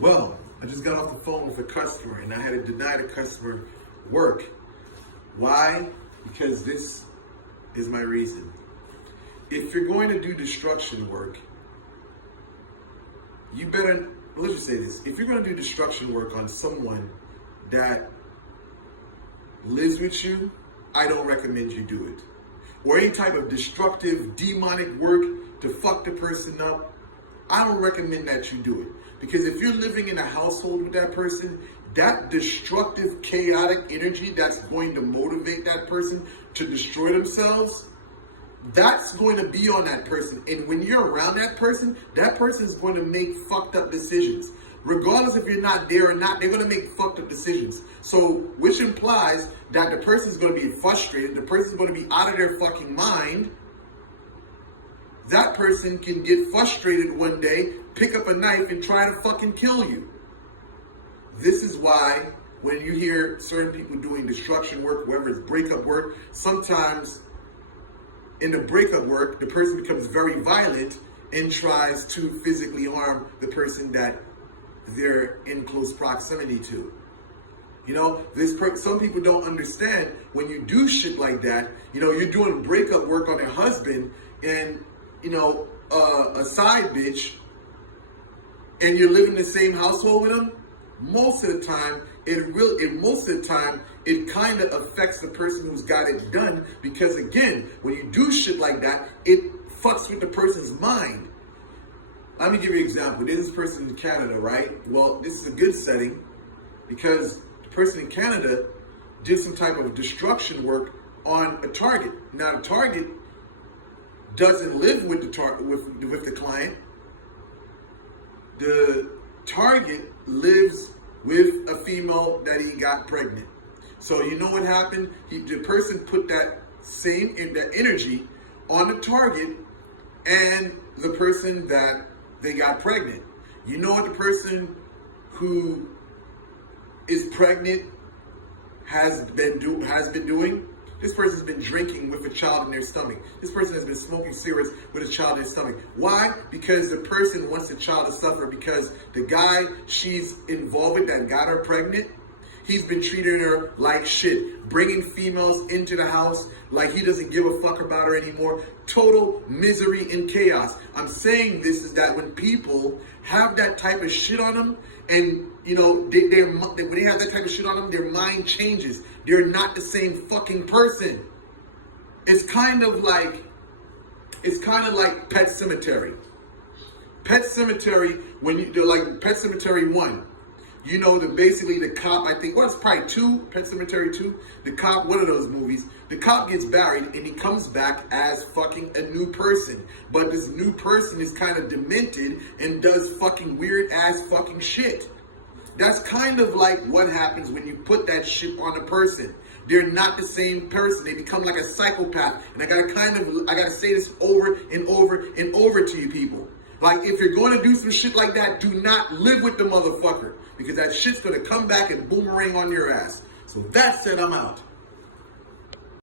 Well, I just got off the phone with a customer and I had to deny the customer work. Why? Because this is my reason. If you're going to do destruction work, you better, let's just say this. If you're going to do destruction work on someone that lives with you, I don't recommend you do it. Or any type of destructive, demonic work to fuck the person up, I don't recommend that you do it. Because if you're living in a household with that person, that destructive, chaotic energy that's going to motivate that person to destroy themselves, that's going to be on that person. And when you're around that person is going to make fucked up decisions. Regardless if you're not there or not, they're going to make fucked up decisions. So, which implies that the person's going to be frustrated, the person's going to be out of their fucking mind. That person can get frustrated one day, pick up a knife and try to fucking kill you. This is why when you hear certain people doing destruction work, whether it's breakup work, sometimes in the breakup work, the person becomes very violent and tries to physically harm the person that they're in close proximity to. You know, some people don't understand when you do shit like that, you know, you're doing breakup work on a husband and, you know, a side bitch, and you're living in the same household with them. Most of the time, it kind of affects the person who's got it done, because again, when you do shit like that, it fucks with the person's mind. Let me give you an example. There's this person in Canada, right? Well, this is a good setting because the person in Canada did some type of destruction work on a target. Now, the target doesn't live with the client. The target lives with a female that he got pregnant. So you know what happened? The person put that energy on the target and the person that they got pregnant. You know what the person who is pregnant has been doing? This person's been drinking with a child in their stomach. This person has been smoking cigarettes with a child in their stomach. Why? Because the person wants the child to suffer, because the guy she's involved with that got her pregnant, he's been treating her like shit, bringing females into the house like he doesn't give a fuck about her anymore. Total misery and chaos. I'm saying this is that when people have that type of shit on them, and you know, when they have that type of shit on them, their mind changes. They're not the same fucking person. It's kind of like Pet Cemetery. Pet Cemetery, they're like Pet Cemetery 1. You know, basically the cop, I think, well, it's probably 2, Pet Cemetery 2. The cop, one of those movies, the cop gets buried and he comes back as fucking a new person. But this new person is kind of demented and does fucking weird ass fucking shit. That's kind of like what happens when you put that shit on a person. They're not the same person. They become like a psychopath. And I gotta say this over and over and over to you people. Like, if you're going to do some shit like that, do not live with the motherfucker, because that shit's going to come back and boomerang on your ass. So that said, I'm out.